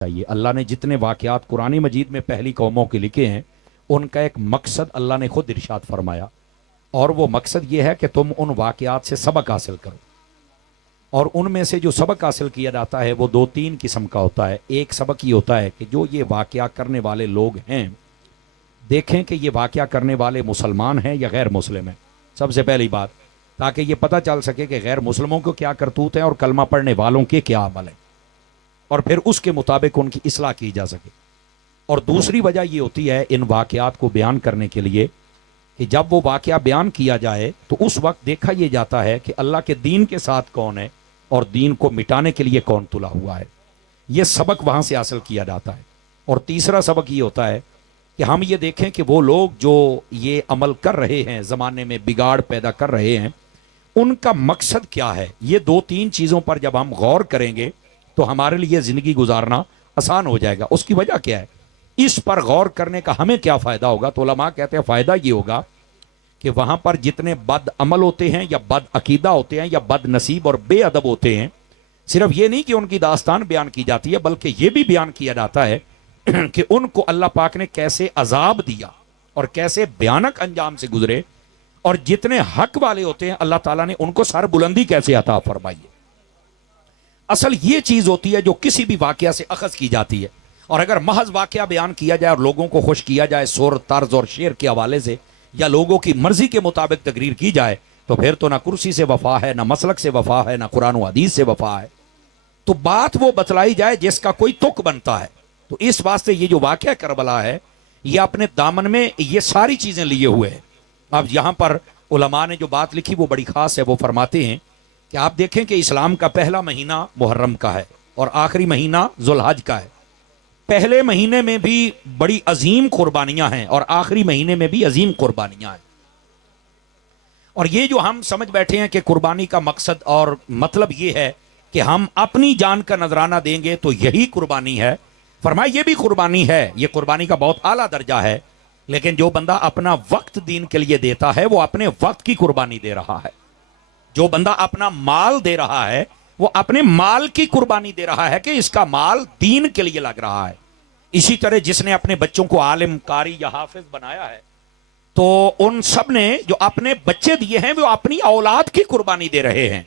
چاہیے۔ اللہ نے جتنے واقعات قرآن مجید میں پہلی قوموں کے لکھے ہیں ان کا ایک مقصد اللہ نے خود ارشاد فرمایا، اور وہ مقصد یہ ہے کہ تم ان واقعات سے سبق حاصل کرو۔ اور ان میں سے جو سبق حاصل کیا جاتا ہے وہ دو تین قسم کا ہوتا ہے۔ ایک سبق یہ ہوتا ہے کہ جو یہ واقعہ کرنے والے لوگ ہیں دیکھیں کہ یہ واقعہ کرنے والے مسلمان ہیں یا غیر مسلم ہیں، سب سے پہلی بات، تاکہ یہ پتہ چل سکے کہ غیر مسلموں کو کیا کرتوت ہیں اور کلمہ پڑھنے والوں کے کیا عمل ہے، اور پھر اس کے مطابق ان کی اصلاح کی جا سکے۔ اور دوسری وجہ یہ ہوتی ہے ان واقعات کو بیان کرنے کے لیے کہ جب وہ واقعہ بیان کیا جائے تو اس وقت دیکھا یہ جاتا ہے کہ اللہ کے دین کے ساتھ کون ہے اور دین کو مٹانے کے لیے کون تلا ہوا ہے۔ یہ سبق وہاں سے حاصل کیا جاتا ہے۔ اور تیسرا سبق یہ ہوتا ہے کہ ہم یہ دیکھیں کہ وہ لوگ جو یہ عمل کر رہے ہیں، زمانے میں بگاڑ پیدا کر رہے ہیں، ان کا مقصد کیا ہے۔ یہ دو تین چیزوں پر جب ہم غور کریں گے تو ہمارے لیے زندگی گزارنا آسان ہو جائے گا۔ اس کی وجہ کیا ہے، اس پر غور کرنے کا ہمیں کیا فائدہ ہوگا؟ تو علماء کہتے ہیں فائدہ یہ ہوگا کہ وہاں پر جتنے بد عمل ہوتے ہیں یا بد عقیدہ ہوتے ہیں یا بد نصیب اور بے ادب ہوتے ہیں، صرف یہ نہیں کہ ان کی داستان بیان کی جاتی ہے بلکہ یہ بھی بیان کیا جاتا ہے کہ ان کو اللہ پاک نے کیسے عذاب دیا اور کیسے بھیانک انجام سے گزرے، اور جتنے حق والے ہوتے ہیں اللہ تعالیٰ نے ان کو سر بلندی کیسے عطا فرمائی ہے۔ اصل یہ چیز ہوتی ہے جو کسی بھی واقعہ سے اخذ کی جاتی ہے۔ اور اگر محض واقعہ بیان کیا جائے اور لوگوں کو خوش کیا جائے سور، طرز اور شعر کے حوالے سے، یا لوگوں کی مرضی کے مطابق تقریر کی جائے، تو پھر تو نہ کرسی سے وفا ہے، نہ مسلک سے وفا ہے، نہ قرآن و حدیث سے وفا ہے۔ تو بات وہ بتلائی جائے جس کا کوئی تک بنتا ہے۔ تو اس واسطے یہ جو واقعہ کربلا ہے یہ اپنے دامن میں یہ ساری چیزیں لیے ہوئے ہیں۔ اب یہاں پر علماء نے جو بات لکھی وہ بڑی خاص ہے۔ وہ فرماتے ہیں کہ آپ دیکھیں کہ اسلام کا پہلا مہینہ محرم کا ہے اور آخری مہینہ ذوالحج کا ہے۔ پہلے مہینے میں بھی بڑی عظیم قربانیاں ہیں اور آخری مہینے میں بھی عظیم قربانیاں ہیں۔ اور یہ جو ہم سمجھ بیٹھے ہیں کہ قربانی کا مقصد اور مطلب یہ ہے کہ ہم اپنی جان کا نذرانہ دیں گے تو یہی قربانی ہے، فرمایا یہ بھی قربانی ہے، یہ قربانی کا بہت اعلیٰ درجہ ہے، لیکن جو بندہ اپنا وقت دین کے لیے دیتا ہے وہ اپنے وقت کی قربانی دے رہا ہے۔ جو بندہ اپنا مال دے رہا ہے وہ اپنے مال کی قربانی دے رہا ہے کہ اس کا مال دین کے لیے لگ رہا ہے۔ اسی طرح جس نے اپنے بچوں کو عالم، قاری یا حافظ بنایا ہے تو ان سب نے جو اپنے بچے دیے ہیں وہ اپنی اولاد کی قربانی دے رہے ہیں۔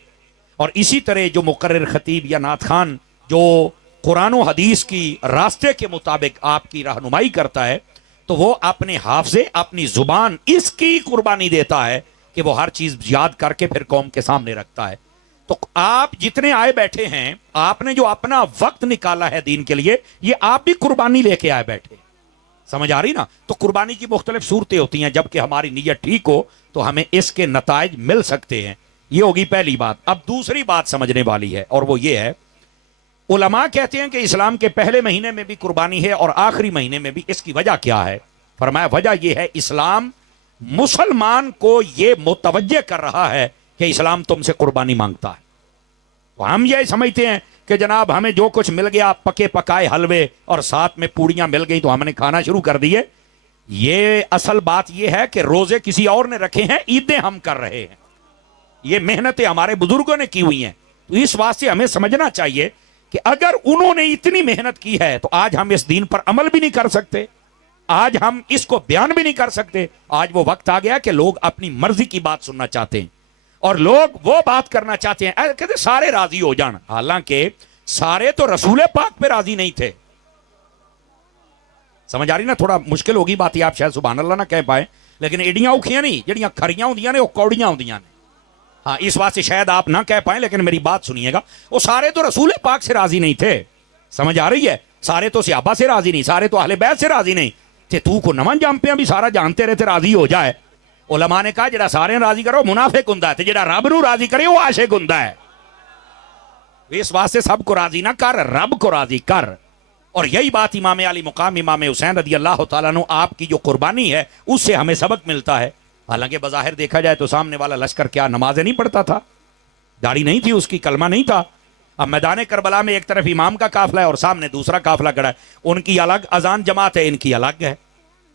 اور اسی طرح جو مقرر، خطیب یا نعت خوان جو قرآن و حدیث کی راستے کے مطابق آپ کی رہنمائی کرتا ہے تو وہ اپنے حافظے، اپنی زبان، اس کی قربانی دیتا ہے کہ وہ ہر چیز یاد کر کے پھر قوم کے سامنے رکھتا ہے۔ تو آپ جتنے آئے بیٹھے ہیں، آپ نے جو اپنا وقت نکالا ہے دین کے لیے، یہ آپ بھی قربانی لے کے آئے بیٹھے۔ سمجھ آ رہی نا؟ تو قربانی کی مختلف صورتیں ہوتی ہیں، جبکہ ہماری نیت ٹھیک ہو تو ہمیں اس کے نتائج مل سکتے ہیں۔ یہ ہوگی پہلی بات۔ اب دوسری بات سمجھنے والی ہے، اور وہ یہ ہے، علماء کہتے ہیں کہ اسلام کے پہلے مہینے میں بھی قربانی ہے اور آخری مہینے میں بھی۔ اس کی وجہ کیا ہے؟ فرمایا وجہ یہ ہے اسلام مسلمان کو یہ متوجہ کر رہا ہے کہ اسلام تم سے قربانی مانگتا ہے۔ تو ہم یہ سمجھتے ہیں کہ جناب ہمیں جو کچھ مل گیا، پکے پکائے حلوے اور ساتھ میں پوڑیاں مل گئی تو ہم نے کھانا شروع کر دیے۔ یہ اصل بات یہ ہے کہ روزے کسی اور نے رکھے ہیں، عیدیں ہم کر رہے ہیں۔ یہ محنتیں ہمارے بزرگوں نے کی ہوئی ہیں۔ تو اس واسطے ہمیں سمجھنا چاہیے کہ اگر انہوں نے اتنی محنت کی ہے تو آج ہم اس دین پر عمل بھی نہیں کر سکتے، آج ہم اس کو بیان بھی نہیں کر سکتے۔ آج وہ وقت آ گیا کہ لوگ اپنی مرضی کی بات سننا چاہتے ہیں اور لوگ وہ بات کرنا چاہتے ہیں کہتے سارے راضی ہو جان، حالانکہ سارے تو رسول پاک پہ راضی نہیں تھے۔ سمجھ آ رہی نا؟ تھوڑا مشکل ہوگی بات، یہ آپ شاید سبحان اللہ نہ کہہ پائے، لیکن ایڈیاں اوکھیاں نہیں، جڑیاں کھریاں ہوندیاں نے وہ کوڑیاں ہوندیاں نے۔ ہاں، اس واسطے شاید آپ نہ کہہ پائیں، لیکن میری بات سنیے گا، وہ سارے تو رسول پاک سے راضی نہیں تھے۔ سمجھ آ رہی ہے؟ سارے تو صحابہ سے راضی نہیں، سارے تو اہل بیت سے راضی نہیں تھے۔ تو کو نمان جانپیاں بھی سارا جانتے رہتے راضی ہو جائے۔ علماء نے کہا جڑا سارے راضی کرو منافق ہوندا ہے تے جڑا رب نو راضی کرے وہ عاشق ہوندا ہے۔ اس واسطے سب کو راضی نہ کر، رب کو راضی کر۔ اور یہی بات امام علی مقام امام حسین رضی اللہ تعالیٰ عنہ آپ کی جو قربانی ہے اس سے ہمیں سبق ملتا ہے۔ حالانکہ بظاہر دیکھا جائے تو سامنے والا لشکر کیا نمازیں نہیں پڑھتا تھا، داڑھی نہیں تھی اس کی، کلمہ نہیں تھا۔ اب میدان کربلا میں ایک طرف امام کا قافلہ ہے اور سامنے دوسرا قافلہ کھڑا ہے، ان کی الگ اذان جماعت ہے، ان کی الگ ہے۔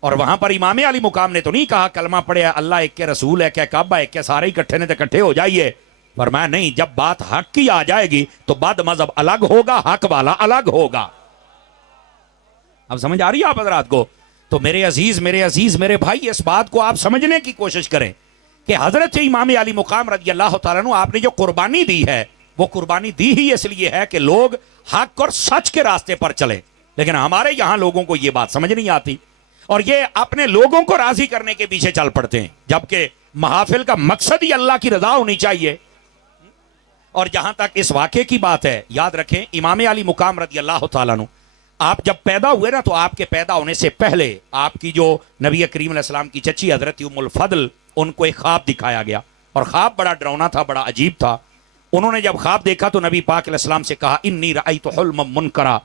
اور وہاں پر امام علی مقام نے تو نہیں کہا کلمہ پڑھے اللہ ایک کے رسول ہے کہ کعبہ ایک کے، سارے اکٹھے نے تو اکٹھے ہو جائیے۔ فرمایا نہیں، جب بات حق کی آ جائے گی تو بعد مذہب الگ ہوگا، حق والا الگ ہوگا۔ اب سمجھ آ رہی ہے آپ حضرات کو؟ تو میرے عزیز میرے بھائی، اس بات کو آپ سمجھنے کی کوشش کریں کہ حضرت امام علی مقام رضی اللہ تعالیٰ عنہ آپ نے جو قربانی دی ہے، وہ قربانی دی ہی اس لیے ہے کہ لوگ حق اور سچ کے راستے پر چلیں، لیکن ہمارے یہاں لوگوں کو یہ بات سمجھ نہیں آتی اور یہ اپنے لوگوں کو راضی کرنے کے پیچھے چل پڑتے ہیں، جبکہ محافل کا مقصد ہی اللہ کی رضا ہونی چاہیے۔ اور جہاں تک اس واقعے کی بات ہے، یاد رکھیں امام علی مقام رضی اللہ تعالیٰ عنہ آپ جب پیدا ہوئے نا، تو آپ کے پیدا ہونے سے پہلے آپ کی جو نبی کریم علیہ السلام کی چچی حضرت ام الفضل، ان کو ایک خواب دکھایا گیا اور خواب بڑا ڈراؤنا تھا، بڑا عجیب تھا۔ انہوں نے جب خواب دیکھا تو نبی پاک علیہ السلام سے کہا انی رأیت حلما منکرا،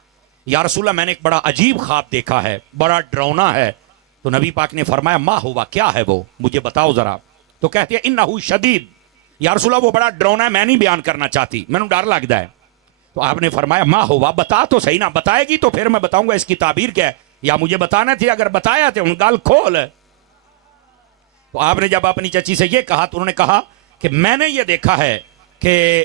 یا رسول اللہ میں نے ایک بڑا عجیب خواب دیکھا ہے، بڑا ڈراؤنا ہے۔ تو نبی پاک نے فرمایا ما ہوا، کیا ہے وہ، مجھے بتاؤ ذرا۔ تو کہتے ہیں انہو شدید، یا رسول اللہ وہ بڑا ڈراؤنا ہے، میں نہیں بیان کرنا چاہتی، میں نے ڈر لگتا ہے۔ تو آپ نے فرمایا ما ہوا، بتا تو صحیح، نہ بتائے گی تو پھر میں بتاؤں گا اس کی تعبیر کیا ہے، یا مجھے بتانا تھی، اگر بتایا تو ان گال کھول۔ تو آپ نے جب اپنی چچی سے یہ کہا تو انہوں نے کہا کہ میں نے یہ دیکھا ہے کہ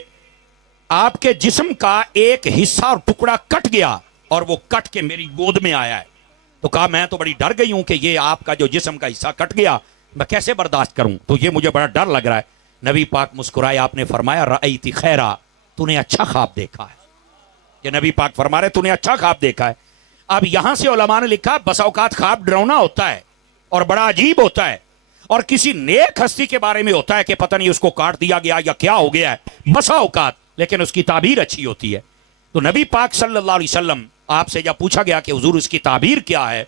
آپ کے جسم کا ایک حصہ اور ٹکڑا کٹ گیا اور وہ کٹ کے میری گود میں آیا ہے۔ تو کہا میں تو بڑی ڈر گئی ہوں کہ یہ آپ کا جو جسم کا حصہ کٹ گیا میں کیسے برداشت کروں، تو یہ مجھے بڑا ڈر لگ رہا ہے۔ نبی پاک مسکرائے، آپ نے فرمایا رأیت خیرا، تو نے اچھا خواب دیکھا ہے۔ یہ نبی پاک فرما رہے تو نے اچھا خواب دیکھا ہے۔ اب یہاں سے علماء نے لکھا بس اوقات خواب ڈراؤنا ہوتا ہے اور بڑا عجیب ہوتا ہے، اور کسی نیک ہستی کے بارے میں ہوتا ہے کہ پتہ نہیں اس کو کاٹ دیا گیا یا کیا ہو گیا ہے، بسا اوقات، لیکن اس کی تعبیر اچھی ہوتی ہے۔ تو نبی پاک صلی اللہ علیہ وسلم آپ سے جب پوچھا گیا کہ حضور اس کی تعبیر کیا ہے،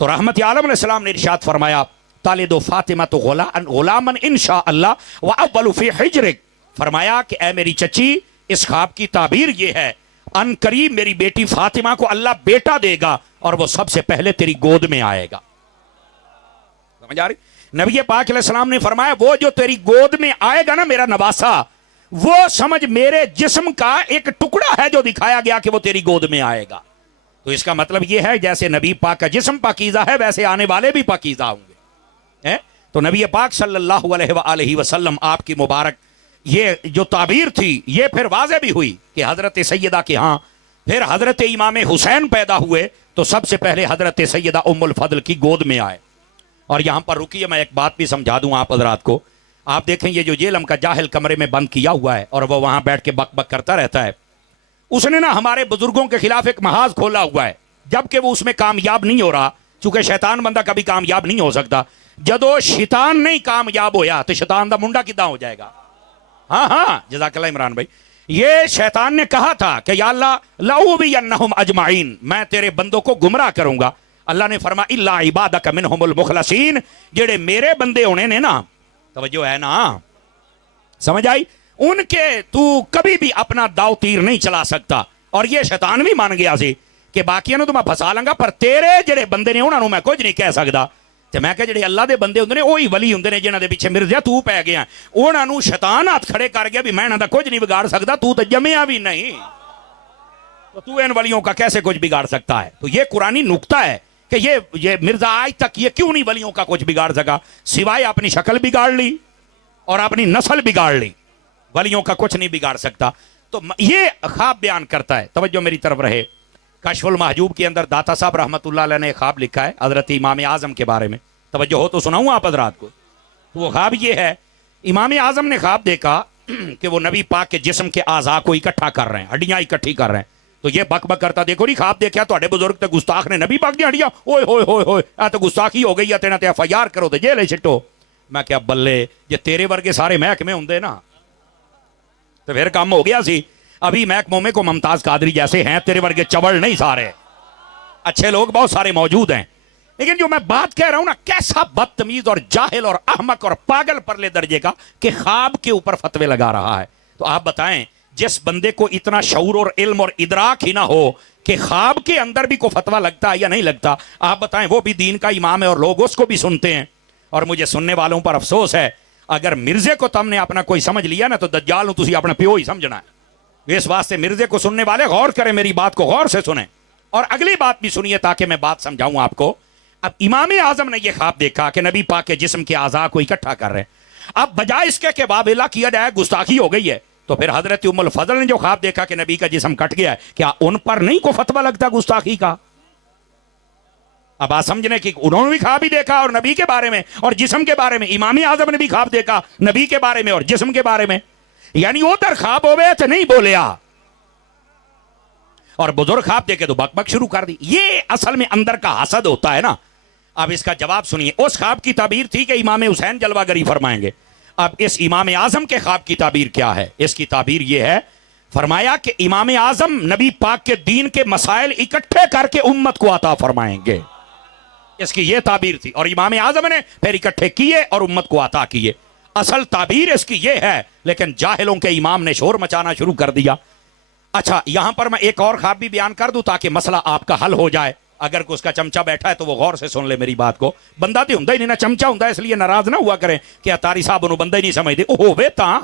تو رحمت عالم علیہ السلام نے ارشاد فرمایا تالد فاطمہ تو غلاما انشاء اللہ واول فی حجرک، فرمایا کہ اے میری چچی اس خواب کی تعبیر یہ ہے ان قریب میری بیٹی فاطمہ کو اللہ بیٹا دے گا اور وہ سب سے پہلے تیری گود میں آئے گا۔ سمجھ آ رہی؟ نبی پاک علیہ السلام نے فرمایا وہ جو تیری گود میں آئے گا نا میرا نواسا، وہ سمجھ میرے جسم کا ایک ٹکڑا ہے جو دکھایا گیا کہ وہ تیری گود میں آئے گا۔ تو اس کا مطلب یہ ہے جیسے نبی پاک کا جسم پاکیزہ ہے ویسے آنے والے بھی پاکیزہ ہوں گے۔ تو نبی پاک صلی اللہ علیہ وآلہ وسلم آپ کی مبارک یہ جو تعبیر تھی یہ پھر واضح بھی ہوئی کہ حضرت سیدہ کے ہاں پھر حضرت امام حسین پیدا ہوئے تو سب سے پہلے حضرت سیدہ ام الفضل کی گود میں آئے۔ اور یہاں پر رکیے میں ایک بات بھی سمجھا دوں آپ حضرات کو۔ آپ دیکھیں یہ جو جیلم کا جاہل کمرے میں بند کیا ہوا ہے اور وہ وہاں بیٹھ کے بک بک کرتا رہتا ہے، اس نے نا ہمارے بزرگوں کے خلاف ایک محاذ کھولا ہوا ہے، جبکہ وہ اس میں کامیاب نہیں ہو رہا، چونکہ شیطان بندہ کبھی کامیاب نہیں ہو سکتا۔ جدو شیطان نہیں کامیاب ہویا تو شیطان دا منڈا کداں ہو جائے گا؟ ہاں جزاک اللہ عمران بھائی، یہ شیطان نے کہا تھا کہ یا اللہ لأغوینہم اجمعین، میں تیرے بندوں کو گمراہ کروں گا۔ اللہ نے فرمایا الا عبادک منہم المخلصین، جڑے میرے بندے ہونے نے نا، توجہ ہے نا، سمجھ آئی، ان کے تو کبھی بھی اپنا داؤ تیر نہیں چلا سکتا۔ اور یہ شیطان بھی مان گیا سی کہ باقیاں نوں تو میں پھسا لوں گا پر تیرے جڑے بندے نے انہاں نوں میں کچھ نہیں کہہ سکدا۔ تے میں کہ جڑے اللہ دے بندے ہوندے نے وہی ولی ہوندے نے جنہاں دے پیچھے مرزا تو پے گیا، انہاں نوں شیطان ہاتھ کھڑے کر گیا بھی میں انہاں دا کچھ نہیں بگاڑ سکدا، تو تے جمیا بھی نہیں، تو ان ولیوں کا کیسے کچھ بگاڑ سکتا ہے؟ تو یہ قرآنی نکتہ ہے کہ یہ مرزا آج تک یہ کیوں نہیں ولیوں کا کچھ بگاڑ سکا، سوائے اپنی شکل بگاڑ لی اور اپنی نسل بگاڑ لی، ولیوں کا کچھ نہیں بگاڑ سکتا۔ تو یہ خواب بیان کرتا ہے، توجہ میری طرف رہے۔ کشف المحجوب کے اندر داتا صاحب رحمت اللہ علیہ نے خواب لکھا ہے حضرت امام اعظم کے بارے میں، توجہ ہو تو سناؤں آپ حضرات کو۔ تو وہ خواب یہ ہے، امام اعظم نے خواب دیکھا کہ وہ نبی پاک کے جسم کے اعضاء کو اکٹھا کر رہے ہیں، ہڈیاں اکٹھی کر رہے ہیں۔ تو یہ بک بک کرتا دیکھو نہیں خواب دیکھا تواڈے بزرگ تے گستاخ نے نبی پاک دی ہڈیاں، اوئے ہوئے ہوئے ہوئے اے تو گستاخی ہو گئی ہے، تینا تے FIR کرو تے جیل چھٹو۔ میں کیا بلے جے تیرے ورگے سارے محکمے ہوندے نا تو پھر کام ہو گیا سی۔ ابھی محکموں میں کو ممتاز قادری جیسے ہیں، تیرے ورگے چوڑ نہیں، سارے اچھے لوگ بہت سارے موجود ہیں، لیکن جو میں بات کہہ رہا ہوں نا، کیسا بدتمیز اور جاہل اور احمق اور پاگل پرلے درجے کا کہ خواب کے اوپر فتوے لگا رہا ہے۔ تو آپ بتائیں جس بندے کو اتنا شعور اور علم اور ادراک ہی نہ ہو کہ خواب کے اندر بھی کوئی فتویٰ لگتا ہے یا نہیں لگتا، آپ بتائیں وہ بھی دین کا امام ہے اور لوگ اس کو بھی سنتے ہیں۔ اور مجھے سننے والوں پر افسوس ہے، اگر مرزے کو تم نے اپنا کوئی سمجھ لیا نا تو دجال تسی اپنا پیو ہی سمجھنا ہے۔ اس واسطے مرزے کو سننے والے غور کریں، میری بات کو غور سے سنیں اور اگلی بات بھی سنیے تاکہ میں بات سمجھاؤں آپ کو۔ اب امام اعظم نے یہ خواب دیکھا کہ نبی پاک کے جسم کے اعضاء کو اکٹھا کر رہے ہیں۔ اب بجائے اس کے کہ واویلا کیا جائے گستاخی ہو گئی ہے، تو پھر حضرت ام الفضل نے جو خواب دیکھا کہ نبی کا جسم کٹ گیا ہے، کیا ان پر نہیں کو فتویٰ لگتا گستاخی کا؟ اب بات سمجھنے کی انہوں نے بھی خواب ہی دیکھا اور نبی کے بارے میں اور جسم کے بارے میں، امام اعظم نے بھی خواب دیکھا نبی کے بارے میں اور جسم کے بارے میں، یعنی وہ در خواب ہوئے تو نہیں بولیا اور بزرگ خواب دیکھے تو بک بک شروع کر دی۔ یہ اصل میں اندر کا حسد ہوتا ہے نا۔ اب اس کا جواب سنیے۔ اس خواب کی تعبیر تھی کہ امام حسین جلوہ گری فرمائیں گے۔ اب اس امام اعظم کے خواب کی تعبیر کیا ہے؟ اس کی تعبیر یہ ہے، فرمایا کہ امام اعظم نبی پاک کے دین کے مسائل اکٹھے کر کے امت کو عطا فرمائیں گے، اس کی یہ تعبیر تھی، اور امام اعظم نے پھر اکٹھے کیے اور امت کو عطا کیے۔ اصل تعبیر اس کی یہ ہے، لیکن جاہلوں کے امام نے شور مچانا شروع کر دیا۔ اچھا، یہاں پر میں ایک اور خواب بھی بیان کر دوں تاکہ مسئلہ آپ کا حل ہو جائے۔ اگر اس کا چمچہ بیٹھا ہے تو وہ غور سے سن لے میری بات کو۔ بندہ تو ہوں ہی نہیں نا، چمچہ ہوں، اس لیے ناراض نہ ہوا کریں کہ اتاری صاحب انہوں بندہ ہی نہیں سمجھتے۔ اوہ بے تاں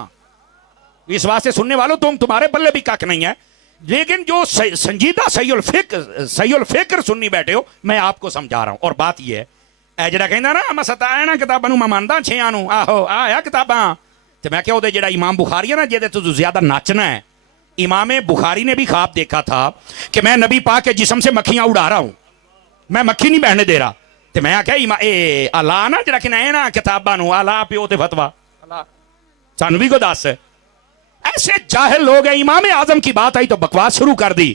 اس واسطے سننے والوں تمہارے بلے بھی کک نہیں ہے، لیکن جو سنجیدہ صحیح الفکر سننی بیٹھے ہو، میں آپ کو سمجھا رہا ہوں۔ اور بات یہ ہے، اے جڑا کہندا نا میں ستایا نا کتاباں نوں، میں ماندا چھیاں نوں، آہو آیا کتاباں، تے میں کہ او دے جڑا امام بخاری ہے نا، جے تو زیادہ ناچنا ہے، امام بخاری نے بھی خواب دیکھا تھا کہ میں نبی پاک کے جسم سے مکھیاں اڑا رہا ہوں، میں مکھی نہیں بیٹھنے دے رہا۔ تے میں آکھیا اے اللہ نا جڑا کہنا ہے نا کتاباں نوں، اللہ پیو تے فتوا، اللہ سانوں بھی کو دس۔ ایسے جاہل لوگ ہیں، امام اعظم کی بات آئی تو بکواس شروع کر دی،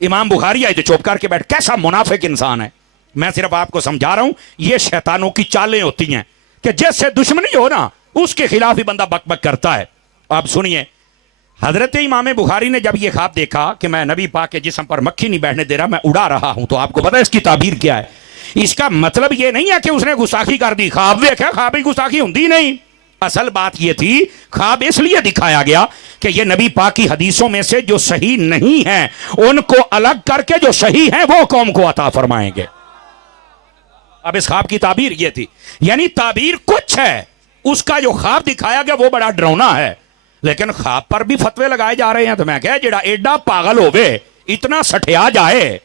امام بخاری آئی تو چوپ کر کے بیٹھ۔ کیسا منافق انسان ہے۔ میں صرف آپ کو سمجھا رہا ہوں، یہ شیطانوں کی چالیں ہوتی ہیں کہ جس سے دشمنی ہو نا اس کے خلاف ہی بندہ بک بک کرتا ہے۔ آپ سنیے، حضرت امام بخاری نے جب یہ خواب دیکھا کہ میں نبی پاک کے جسم پر مکھی نہیں بیٹھنے دے رہا، میں اڑا رہا ہوں، تو آپ کو پتا ہے اس کی تعبیر کیا ہے؟ اس کا مطلب یہ نہیں ہے کہ اس نے گستاخی کر دی، خواب دیکھا، خواب ہی گستاخی ہوندی نہیں۔ اصل بات یہ تھی، خواب اس لیے دکھایا گیا کہ یہ نبی پاک کی حدیثوں میں سے جو صحیح نہیں ہیں ان کو الگ کر کے جو صحیح ہیں وہ قوم کو عطا فرمائیں گے۔ اب اس خواب کی تعبیر یہ تھی، یعنی تعبیر کچھ ہے، اس کا جو خواب دکھایا گیا وہ بڑا ڈراؤنا ہے، لیکن خواب پر بھی فتوے لگائے جا رہے ہیں۔ تو میں کہا جڑا ایڈا پاگل ہوئے، اتنا سٹھیا جائے،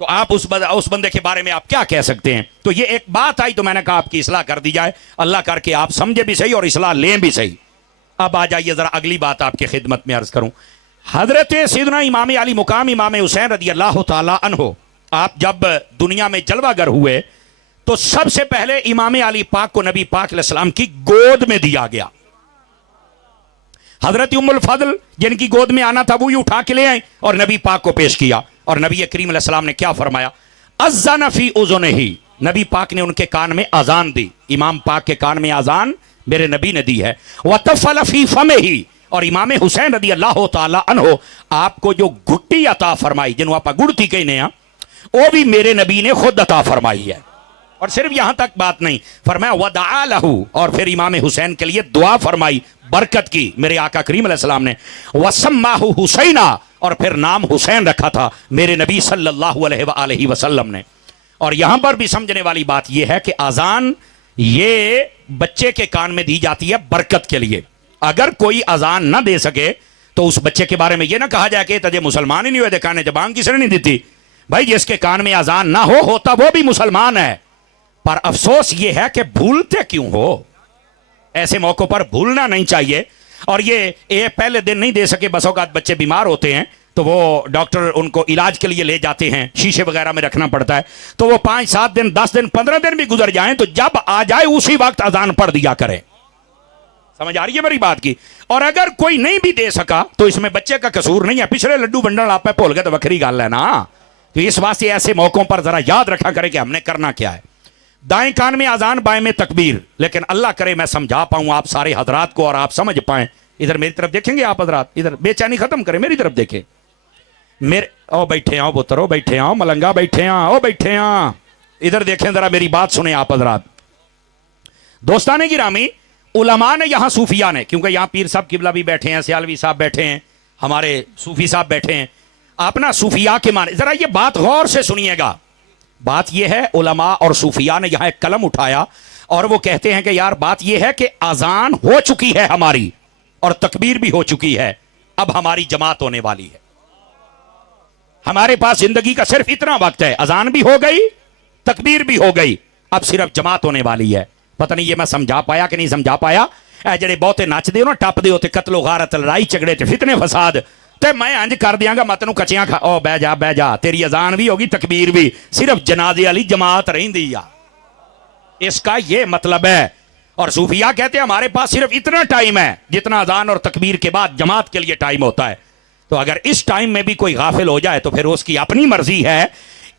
تو آپ اس بندے کے بارے میں آپ کیا کہہ سکتے ہیں؟ تو یہ ایک بات آئی تو میں نے کہا آپ کی اصلاح کر دی جائے، اللہ کر کے آپ سمجھے بھی صحیح اور اصلاح لیں بھی صحیح۔ اب آ جائیے ذرا اگلی بات آپ کی خدمت میں عرض کروں۔ حضرت سیدنا امام علی مقام امام حسین رضی اللہ تعالی عنہ، آپ جب دنیا میں جلوہ گر ہوئے تو سب سے پہلے امام علی پاک کو نبی پاک علیہ السلام کی گود میں دیا گیا۔ حضرت ام الفضل جن کی گود میں آنا تھا وہی اٹھا کے لے آئیں اور نبی پاک کو پیش کیا، اور نبی کریم علیہ السلام نے کیا فرمایا؟ اذن فی اذنہ، نبی پاک نے ان کے کان میں اذان دی، امام پاک کے کان میں اذان میرے نبی نے دی ہے۔ وتفل فی فمہ، اور امام حسین رضی اللہ تعالی عنہ آپ کو جو گھٹی عطا فرمائی، جنہوں آپ گڑتی کہنے ہیں، وہ بھی میرے نبی نے خود عطا فرمائی ہے۔ اور صرف یہاں تک بات نہیں، فرمایا ودعا لہ، اور پھر امام حسین کے لیے دعا فرمائی، برکت کی میرے آقا کریم علیہ السلام نے۔ وسماہ حسینہ، اور پھر نام حسین رکھا تھا میرے نبی صلی اللہ علیہ وآلہ وسلم نے۔ اور یہاں پر بھی سمجھنے والی بات یہ ہے کہ اذان یہ بچے کے کان میں دی جاتی ہے برکت کے لیے۔ اگر کوئی اذان نہ دے سکے تو اس بچے کے بارے میں یہ نہ کہا جائے کہ تجھے مسلمان ہی نہیں ہوئے، کانے جبان کس نے نہیں دیتی۔ بھائی جس کے کان میں اذان نہ ہوتا وہ بھی مسلمان ہے، پر افسوس یہ ہے کہ بھولتے کیوں ہو؟ ایسے موقع پر بھولنا نہیں چاہیے۔ اور یہ پہلے دن نہیں دے سکے، بس اوقات بچے بیمار ہوتے ہیں تو وہ ڈاکٹر ان کو علاج کے لیے لے جاتے ہیں، شیشے وغیرہ میں رکھنا پڑتا ہے، تو وہ 5 7 دن 10 دن 15 دن بھی گزر جائیں تو جب آ جائے اسی وقت اذان پڑھ دیا کرے۔ سمجھ آ رہی ہے میری بات کی؟ اور اگر کوئی نہیں بھی دے سکا تو اس میں بچے کا قصور نہیں ہے، پچھلے لڈو بنڈل آپ پہ بھول گئے تو وکری گل ہے نا۔ تو اس واسطے ایسے موقعوں پر ذرا یاد رکھا کرے کہ ہم نے کرنا کیا ہے۔ دائیں کان میں اذان، بائیں میں تکبیر، لیکن اللہ کرے میں سمجھا پاؤں آپ سارے حضرات کو اور آپ سمجھ پائیں۔ ادھر میری طرف دیکھیں گے آپ حضرات، ادھر بے چینی ختم کریں، میری طرف دیکھیں۔ میرے او بیٹھے ہیں، او پتر، او بیٹھے ہیں، او ملنگا بیٹھے ہیں، او بیٹھے ہیں، ادھر دیکھیں ذرا میری بات سنیں آپ حضرات۔ دوستان گرامی، علماء نے یہاں صوفیاء نے، کیونکہ یہاں پیر صاحب قبلہ بھی بیٹھے ہیں، سیالوی صاحب بیٹھے ہیں، ہمارے صوفی صاحب بیٹھے ہیں، آپ نا صوفیاء کے معنی ذرا یہ بات غور سے سنیے گا۔ بات یہ ہے، علماء اور صوفیاء نے یہاں ایک قلم اٹھایا اور وہ کہتے ہیں کہ یار بات یہ ہے کہ اذان ہو چکی ہے ہماری اور تکبیر بھی ہو چکی ہے، اب ہماری جماعت ہونے والی ہے۔ ہمارے پاس زندگی کا صرف اتنا وقت ہے، اذان بھی ہو گئی، تکبیر بھی ہو گئی، اب صرف جماعت ہونے والی ہے۔ پتہ نہیں یہ میں سمجھا پایا کہ نہیں سمجھا پایا؟ اے جڑے بہتے نچ دے ہو نا، ٹپ دے ہوتے، قتل و غارت، لڑائی جھگڑے تے فتنے فساد، تے میں انج کر دیاں گا مت نو کچیاں کھا او بہ جا تیری اذان بھی ہوگی تکبیر بھی صرف جنازے والی جماعت رہندی آ. اس کا یہ مطلب ہے. اور صوفیاء کہتے ہیں ہمارے پاس صرف اتنا ٹائم ہے جتنا اذان اور تکبیر کے بعد جماعت کے لیے ٹائم ہوتا ہے. تو اگر اس ٹائم میں بھی کوئی غافل ہو جائے تو پھر اس کی اپنی مرضی ہے.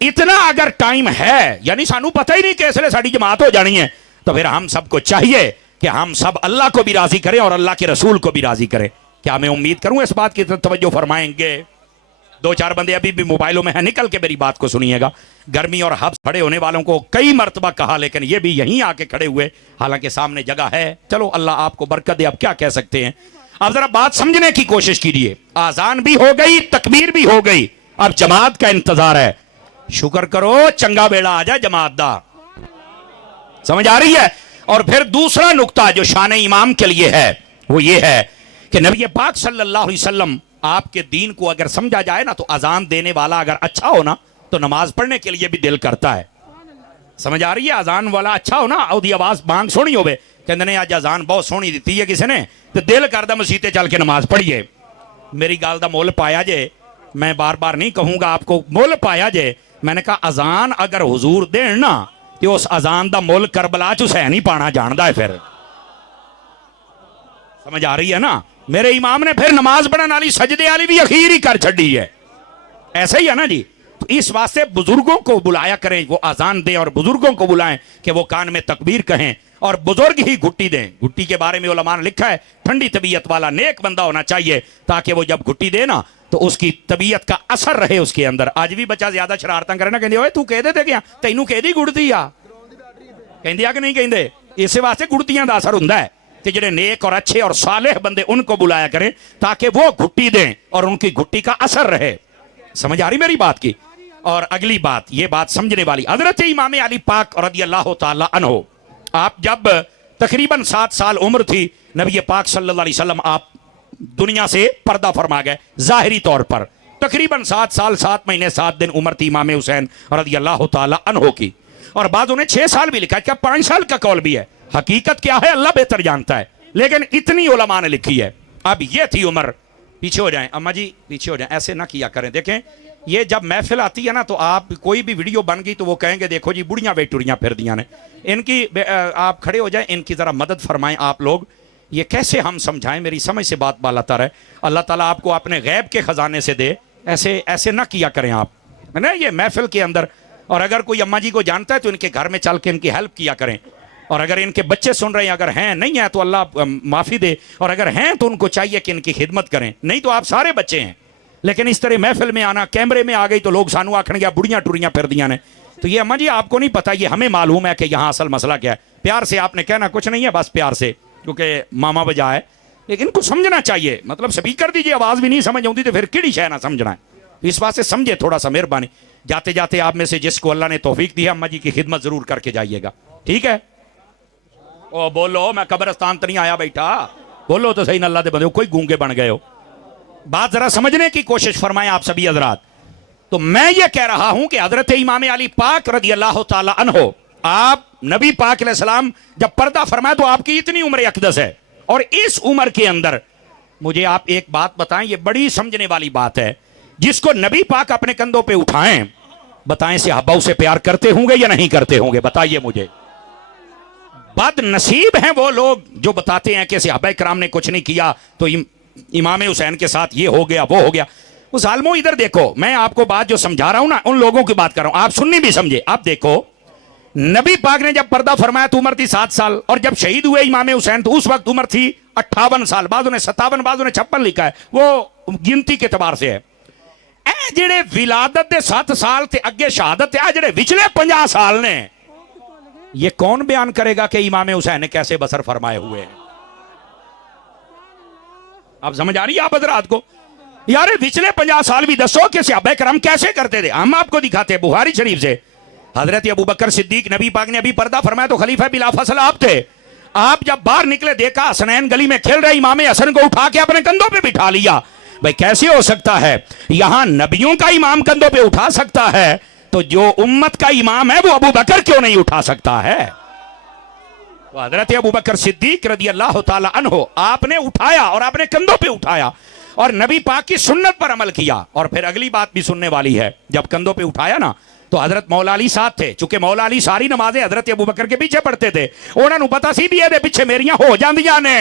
اتنا اگر ٹائم ہے یعنی سانو پتہ ہی نہیں کہ اس لیے ساری جماعت ہو جانی ہے تو پھر ہم سب کو چاہیے کہ ہم سب اللہ کو بھی راضی کریں اور اللہ کے رسول کو بھی راضی کریں. کیا میں امید کروں اس بات کی توجہ فرمائیں گے؟ دو چار بندے ابھی بھی موبائلوں میں ہیں نکل کے میری بات کو سنیے گا. گرمی اور حبس کھڑے ہونے والوں کو کئی مرتبہ کہا لیکن یہ بھی یہیں آ کے کھڑے ہوئے حالانکہ سامنے جگہ ہے. چلو اللہ آپ کو برکت دے. اب کیا کہہ سکتے ہیں. اب ذرا بات سمجھنے کی کوشش کیجیے. آزان بھی ہو گئی تکبیر بھی ہو گئی اب جماعت کا انتظار ہے. شکر کرو چنگا بیڑا آ جائے جماعت دا. سمجھ آ رہی ہے؟ اور پھر دوسرا نقطہ جو شان امام کے لیے ہے وہ یہ ہے کہ نبی پاک صلی اللہ علیہ وسلم آپ کے دین کو اگر سمجھا جائے نا تو اذان دینے والا اگر اچھا ہو نا تو نماز پڑھنے کے لیے بھی دل کرتا ہے. سمجھ آ رہی ہے؟ اذان والا اچھا ہو نا اودی آواز بانگ سونی ہوئے کہندے نے اج اذان بہت سونی دیتی ہے کسی نے تو دل کردا مسیتے چل کے نماز پڑھیے. میری گل دا مول پایا جے. میں بار بار نہیں کہوں گا آپ کو مول پایا جے. میں نے کہا اذان اگر حضور دین نا تو اس اذان دا مول کربلا چ حسین ہی پانا جاندا ہے. پھر سمجھ آ رہی ہے نا؟ میرے امام نے پھر نماز پڑھن والی سجدے والی بھی اخیر ہی کر چھڈی ہے. ایسا ہی ہے نا جی. تو اس واسطے بزرگوں کو بلایا کریں وہ اذان دیں اور بزرگوں کو بلائیں کہ وہ کان میں تکبیر کہیں اور بزرگ ہی گھٹی دیں. گھٹی کے بارے میں علماء نے لکھا ہے ٹھنڈی طبیعت والا نیک بندہ ہونا چاہیے تاکہ وہ جب گھٹی دے نا تو اس کی طبیعت کا اثر رہے اس کے اندر. آج بھی بچہ زیادہ شرارتاں کرے نا کہندے اوئے تو کہہ دے تے کیا تینوں کہدی گڑتی آ کہندے آ کہ نہیں کہندے. اس واسطے گڑتیاں دا اثر ہوندا ہے کہ جڑے نیک اور اچھے اور صالح بندے ان کو بلایا کریں تاکہ وہ گھٹی دیں اور ان کی گھٹی کا اثر رہے. سمجھ آ رہی میری بات کی؟ اور اگلی بات یہ بات سمجھنے والی حضرت امام علی پاک رضی اللہ تعالی عنہ آپ جب تقریباً 7 سال عمر تھی نبی پاک صلی اللہ علیہ وسلم آپ دنیا سے پردہ فرما گئے ظاہری طور پر. تقریباً 7 سال 7 مہینے 7 دن عمر تھی امام حسین رضی اللہ تعالی عنہ کی. اور بعض انہیں 6 سال بھی لکھا. کیا 5 سال کا قول بھی ہے. حقیقت کیا ہے اللہ بہتر جانتا ہے لیکن اتنی علماء نے لکھی ہے. اب یہ تھی عمر. پیچھے ہو جائیں اما جی پیچھے ہو جائیں. ایسے نہ کیا کریں. دیکھیں یہ جب محفل آتی ہے نا تو آپ کوئی بھی ویڈیو بن گئی تو وہ کہیں گے دیکھو جی بڑیاں ویٹوریاں پھر دیاں نے ان کی. آپ کھڑے ہو جائیں ان کی ذرا مدد فرمائیں آپ لوگ. یہ کیسے ہم سمجھائیں میری سمجھ سے بات بالا ہے. اللہ تعالیٰ آپ کو اپنے غیب کے خزانے سے دے. ایسے نہ کیا کریں آپ ہے نا یہ محفل کے اندر. اور اگر کوئی اماں جی کو جانتا ہے تو ان کے گھر میں چل کے ان کی ہیلپ کیا کریں. اور اگر ان کے بچے سن رہے ہیں اگر ہیں نہیں ہیں تو اللہ معافی دے اور اگر ہیں تو ان کو چاہیے کہ ان کی خدمت کریں. نہیں تو آپ سارے بچے ہیں لیکن اس طرح محفل میں آنا کیمرے میں آ گئی تو لوگ سانو آکھن گیا بڑیاں ٹوریاں پھر دیاں نے. تو یہ اماں جی آپ کو نہیں پتا یہ ہمیں معلوم ہے کہ یہاں اصل مسئلہ کیا ہے. پیار سے آپ نے کہنا کچھ نہیں ہے بس پیار سے کیونکہ ماما بجا ہے لیکن ان کو سمجھنا چاہیے. مطلب سپیکر دیجیے آواز بھی نہیں سمجھ آتی تو پھر کیڑی شے نہ سمجھنا ہے. اس واسطے سمجھے تھوڑا سا مہربانی. جاتے جاتے آپ میں سے جس کو اللہ نے توفیق دی ہے اماں جی کی خدمت ضرور کر کے جائیے گا. ٹھیک ہے؟ او بولو میں قبرستان تو نہیں آیا بیٹھا. بولو تو صحیح. اللہ دے بندے کوئی گونگے بن گئے ہو. بات ذرا سمجھنے کی کوشش فرمائیں آپ سبھی حضرات. تو میں یہ کہہ رہا ہوں کہ حضرت امام علی پاک رضی اللہ تعالی عنہ آپ نبی پاک علیہ السلام جب پردہ فرمائے تو آپ کی اتنی عمر اقدس ہے. اور اس عمر کے اندر مجھے آپ ایک بات بتائیں یہ بڑی سمجھنے والی بات ہے. جس کو نبی پاک اپنے کندھوں پہ اٹھائیں بتائیں صحابہ اسے پیار کرتے ہوں گے یا نہیں کرتے ہوں گے؟ بتائیے مجھے. بد نصیب ہیں وہ لوگ جو بتاتے ہیں کہ صحابہ کرام نے کچھ نہیں کیا تو امام حسین کے ساتھ یہ ہو گیا وہ ہو گیا. وہ ظالموں ادھر دیکھو میں آپ کو بات جو سمجھا رہا ہوں نا ان لوگوں کی بات کر رہا ہوں. آپ سننی بھی سمجھے. آپ دیکھو نبی پاک نے جب پردہ فرمایا تو عمر تھی 7 سال اور جب شہید ہوئے امام حسین تو اس وقت عمر تھی 58 سال. بعضوں نے 57 بعضوں نے 56 لکھا ہے وہ گنتی کے اعتبار سے ہے. اے جڑے ولادت دے 7 سال تے اگے شہادت اے جڑے وچلے 50 سال نے یہ کون بیان کرے گا کہ امام حسین نے کیسے بسر فرمائے ہوئے ہیں؟ آپ سمجھ آ رہی ہے آپ حضرات کو؟ یار پچھلے 50 سال بھی دسو کہ صحابہ کرام کیسے کرتے تھے. ہم آپ کو دکھاتے ہیں بخاری شریف سے حضرت ابو بکر صدیق نبی پاک نے ابھی پردہ فرمایا تو خلیفہ بلا فصل آپ تھے. آپ جب باہر نکلے دیکھا حسنین گلی میں کھیل رہے امام حسن کو اٹھا کے اپنے کندھوں پہ بٹھا لیا. بھائی کیسے ہو سکتا ہے؟ یہاں نبیوں کا امام کندھوں پہ اٹھا سکتا ہے تو جو امت کا امام ہے وہ ابو بکر کیوں نہیں اٹھا سکتا ہے؟ تو حضرت ابو بکر صدیق رضی اللہ تعالی عنہ آپ نے اٹھایا اور آپ نے کندھوں پہ اٹھایا اور نبی پاک کی سنت پر عمل کیا. اور پھر اگلی بات بھی سننے والی ہے, جب کندھوں پہ اٹھایا نا تو حضرت مولا علی ساتھ تھے, چونکہ مولا علی ساری نمازیں حضرت ابو بکر کے پیچھے پڑھتے تھے, انہوں نے پتا سی بھی ہے پیچھے میریاں ہو جاندیاں نے,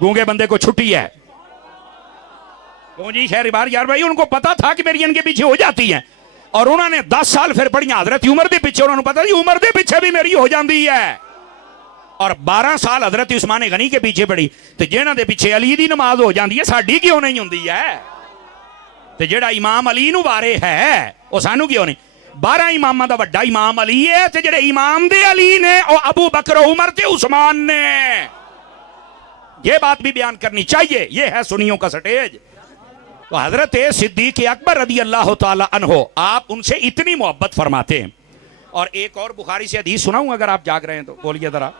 گونگے بندے کو چھٹی ہے جی شہر بار یار بھائی, ان کو پتا تھا کہ میری ان کے پیچھے ہو جاتی ہیں, اور انہوں نے 10 سال پھر پڑھیاں حضرت عمر دے پیچھے, انہوں نے پتا جی عمر دے پیچھے بھی میری ہو جاندی ہے, اور 12 سال حضرت عثمان غنی کے پیچھے پڑھی, تو جنہاں دے پیچھے علی دی نماز ہو جاندی ہے ساڈی کیوں نہیں ہوندی ہے, تو جڑا امام علی نو بارے ہے وہ سانو کیوں نہیں. 12 اماماں دا وڈا امام علی ہے, تے جڑے امام دے علی نے او ابو بکر عمر تے عثمان نے, یہ بات بھی بیان کرنی چاہیے, یہ ہے سنیوں کا سٹیج. تو حضرت صدیق اکبر رضی اللہ تعالی عنہ, آپ ان سے اتنی محبت فرماتے ہیں. اور ایک اور بخاری سے حدیث سناؤں اگر آپ جاگ رہے ہیں تو بولیے ذرا.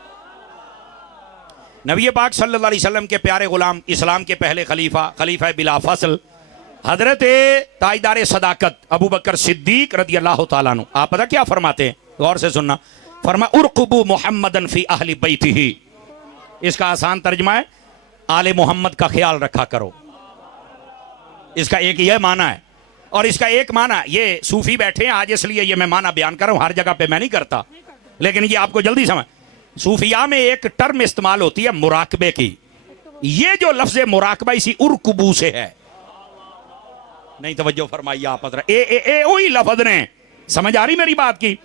نبی پاک صلی اللہ علیہ وسلم کے پیارے غلام, اسلام کے پہلے خلیفہ بلا فصل حضرت تاجدار صداقت ابو بکر صدیق رضی اللہ تعالیٰ عنہ, آپ پتہ کیا فرماتے ہیں, غور سے سننا. فرما ارقبوا محمدن فی اہل بیتہ, اس کا آسان ترجمہ ہے آل محمد کا خیال رکھا کرو. اس کا ایک یہ معنی ہے, اور اس کا ایک معنی, یہ صوفی بیٹھے ہیں آج اس لیے یہ میں معنی بیان کر رہا ہوں, ہر جگہ پہ میں نہیں کرتا, لیکن یہ آپ کو جلدی سمجھ. صوفیاء میں ایک ٹرم استعمال ہوتی ہے مراقبے کی, یہ جو لفظ مراقبہ اسی ارقبو سے ہے, نہیں توجہ فرمائیے آپ حضرت, وہی لفظ نے, سمجھ آ رہی میری بات کی.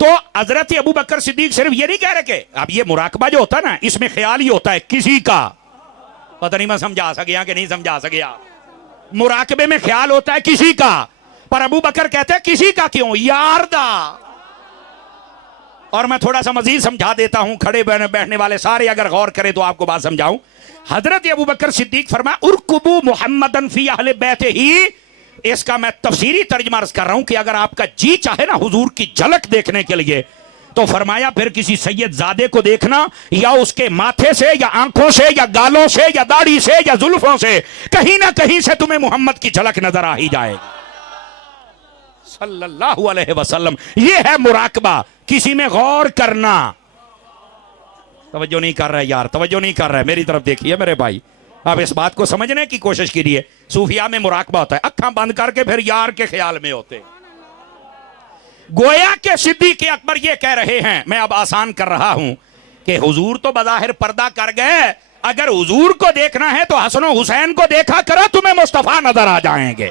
تو حضرت ابو بکر صدیق صرف یہ نہیں کہہ رہے کہ اب یہ مراقبہ جو ہوتا ہے نا, اس میں خیال ہی ہوتا ہے کسی کا, پتہ نہیں میں سمجھا سکیا کہ نہیں سمجھا سکیا, مراقبے میں خیال ہوتا ہے کسی کا, پر ابو بکر کہتے ہیں کسی کا کیوں, یار دا. اور میں تھوڑا سا مزید سمجھا دیتا ہوں, کھڑے بیٹھنے والے سارے اگر غور کریں تو آپ کو بات سمجھاؤں. حضرت ابو بکر صدیق فرمایا ارقبوا محمدن فی اہل بیتہ ہی, اس کا میں تفسیری ترجمہ عرض کر رہا ہوں کہ اگر آپ کا جی چاہے نا حضور کی جھلک دیکھنے کے لیے, تو فرمایا پھر کسی سید زادے کو دیکھنا, یا اس کے ماتھے سے یا آنکھوں سے یا گالوں سے یا داڑھی سے یا زلفوں سے, کہیں نہ کہیں سے تمہیں محمد کی جھلک نظر آ ہی جائے گی صلی اللہ علیہ وسلم. یہ ہے مراقبہ, کسی میں غور کرنا. توجہ نہیں کر رہا یار, توجہ نہیں کر رہا ہے, میری طرف دیکھیے میرے بھائی, اب اس بات کو سمجھنے کی کوشش کیجیے. صوفیاء میں مراقبہ ہوتا ہے, اکھاں بند کر کے پھر یار کے خیال میں ہوتے. گویا کہ صدیق اکبر یہ کہہ رہے ہیں, میں اب آسان کر رہا ہوں, کہ حضور تو بظاہر پردہ کر گئے, اگر حضور کو دیکھنا ہے تو حسن و حسین کو دیکھا کرو, تمہیں مصطفیٰ نظر آ جائیں گے.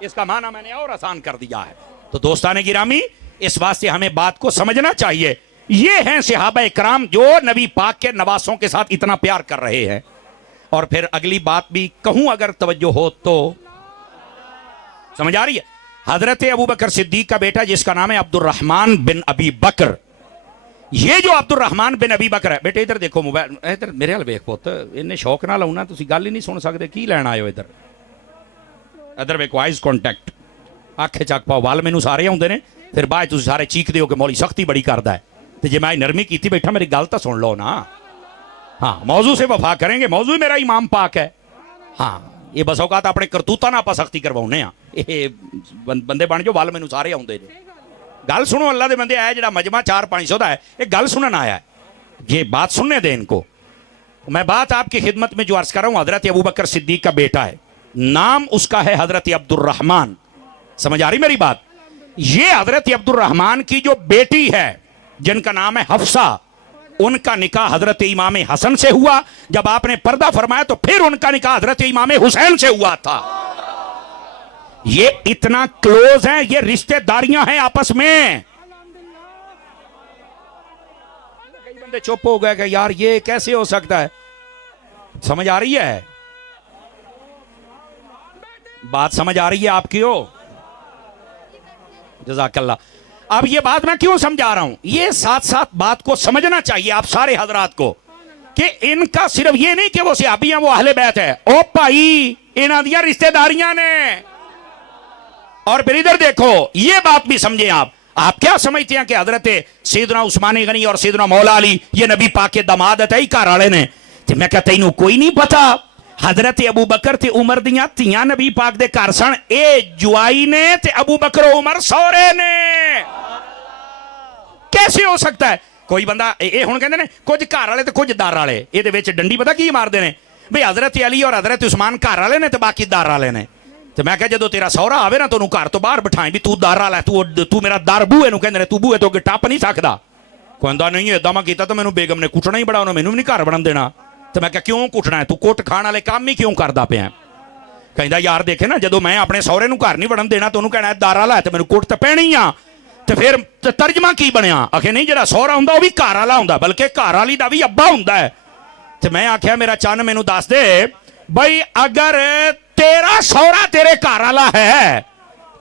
اس کا معنی میں نے اور آسان کر دیا ہے. تو دوستان گرامی, اس واسطے ہمیں بات کو سمجھنا چاہیے. یہ ہیں صحابہ اکرام جو نبی پاک کے نواسوں کے ساتھ اتنا پیار کر رہے ہیں. اور پھر اگلی بات بھی کہوں اگر توجہ ہو تو, سمجھ آ رہی ہے. حضرت ابو بکر صدیق کا بیٹا جس کا نام ہے عبد الرحمن بن ابی بکر, یہ جو عبد الرحمن بن ابی بکر ہے, بیٹے ادھر دیکھو موبائل, ادھر میرے حال ویکھ پوت, انہیں شوق نہ لاؤنا, تسی گل ہی نہیں سن سکتے, کی لینا آئے ہو ادھر, ادھر ویکھو آئیز کانٹیکٹ, آنکھیں چک پاؤ, وال مینوں سارے ہوندے نے, پھر بعد تسی سارے چیک دیو کہ مولوی سختی بڑی کردا ہے. تے جے میں نرمی کیتی بیٹھا, میری گل تو سن لو نا. ہاں موضوع سے وفا کریں گے, موضوع میرا امام پاک ہے. ہاں یہ بس اوقات اپنے کرتوتاں نہ آپ سختی کرواؤنے ہاں, یہ بندے بن جو وال مینوں سارے آؤندے نے. گل سنو, اللہ دے بندے آئے, جڑا مجمع 400-500 دا ہے, یہ گل سنن آیا ہے, یہ بات سننے دیں ان کو. میں بات آپ کی خدمت میں جو عرض کر رہا ہوں, حضرت ابو بکر صدیق کا بیٹا ہے, نام اس کا ہے حضرت عبد الرحمن. سمجھ آ رہی میری بات. یہ حضرت عبد الرحمن کی جو بیٹی ہے جن کا نام ہے حفصہ, ان کا نکاح حضرت امام حسن سے ہوا. جب آپ نے پردہ فرمایا تو پھر ان کا نکاح حضرت امام حسین سے ہوا تھا. یہ اتنا کلوز ہیں, یہ رشتہ داریاں ہیں آپس میں. کئی بندے چپ ہو گئے کہ یار یہ کیسے ہو سکتا ہے. سمجھ آ رہی ہے بات, سمجھ آ رہی ہے آپ کی ہو, جزاک اللہ. اب یہ بات میں کیوں سمجھا رہا ہوں, یہ ساتھ ساتھ بات کو سمجھنا چاہیے آپ سارے حضرات کو, کہ ان کا صرف یہ نہیں کہ وہ صحابی ہیں, وہ اہل بیت ہے. او بھائی انہاں دیاں رشتہ داریاں نے. اور پھر ادھر دیکھو, یہ بات بھی سمجھیں آپ. آپ کیا سمجھتے ہیں کہ حضرت سیدنا عثمان غنی اور سیدنا مولا علی یہ نبی پاک کے داماد ہے, گھر والے نے. تو میں کہتا ہوں کوئی نہیں پتا, حضرت ابو بکر تے عمر دیاں تیاں نبی پاک دے گھر سن, اے جوائی نے تے ابو بکر و عمر سورے نے. کیسے ہو سکتا ہے؟ ਕੋਈ ਬੰਦਾ ਇਹ ਹੁਣ ਕਹਿੰਦੇ ਨੇ ਕੁਝ ਘਰ ਵਾਲੇ ਤੇ ਕੁਝ ਦਰ ਵਾਲੇ, ਇਹਦੇ ਵਿੱਚ ਡੰਡੀ ਪਤਾ ਕੀ ਮਾਰਦੇ ਨੇ ਵੀ ਹਜ਼ਰਤ ਅਲੀ ਔਰ ਹਜ਼ਰਤ ਉਸਮਾਨ ਘਰ ਵਾਲੇ ਨੇ ਤੇ ਬਾਕੀ ਦਰ ਵਾਲੇ ਨੇ। ਤੇ ਮੈਂ ਕਿਹਾ ਜਦੋਂ ਤੇਰਾ ਸਹੁਰਾ ਆਵੇ ਨਾ ਤੈਨੂੰ ਘਰ ਤੋਂ ਬਾਹਰ ਬਿਠਾਈ ਵੀ ਤੂੰ ਦਰ ਵਾਲਾ, ਤੂੰ ਮੇਰਾ ਦਰ ਬੂਹੇ ਨੂੰ ਕਹਿੰਦੇ ਨੇ, ਤੂੰ ਬੂਹੇ ਤੋਂ ਅੱਗੇ ਟੱਪ ਨਹੀਂ ਸਕਦਾ। ਕਹਿੰਦਾ ਨਹੀਂ ਏਦਾਂ ਮੈਂ ਕੀਤਾ ਤਾਂ ਮੈਨੂੰ ਬੇਗਮ ਨੇ ਕੁੱਟਣਾ ਹੀ ਬੜਾ, ਉਹਨੇ ਮੈਨੂੰ ਵੀ ਨਹੀਂ ਘਰ ਬਣਨ ਦੇਣਾ। ਤੇ ਮੈਂ ਕਿਹਾ ਕਿਉਂ ਕੁੱਟਣਾ, ਤੂੰ ਕੁੱਟ ਖਾਣ ਵਾਲੇ ਕੰਮ ਹੀ ਕਿਉਂ ਕਰਦਾ ਪਿਆ? ਕਹਿੰਦਾ ਯਾਰ ਦੇਖੇ ਨਾ ਜਦੋਂ ਮੈਂ ਆਪਣੇ ਸਹੁਰੇ ਨੂੰ ਘਰ ਨਹੀਂ ਵੜਨ ਦੇਣਾ ਤਾਂ ਉਹਨੂੰ ਕਹਿਣਾ ਦਰ ਵਾਲਾ ਤੇ ਮੈਨੂੰ ਕੁੱਟ ਤਾਂ ਪੈਣੀ ਆ। ਤੇ ਫਿਰ ਤਰਜਮਾ ਕੀ ਬਣਿਆ? ਆਖੇ ਨਹੀਂ ਜਿਹੜਾ ਸਹੁਰਾ ਹੁੰਦਾ ਉਹ ਵੀ ਘਰ ਵਾਲਾ ਹੁੰਦਾ, ਬਲਕਿ ਘਰ ਵਾਲੀ ਦਾ ਵੀ ਅੱਬਾ ਹੁੰਦਾ ਹੈ। ਤੇ ਮੈਂ ਆਖਿਆ ਮੇਰਾ ਚੰਨ ਮੈਨੂੰ ਦੱਸ ਦੇ ਬਈ ਅਗਰ ਤੇਰਾ ਸਹੁਰਾ ਤੇਰੇ ਘਰ ਵਾਲਾ ਹੈ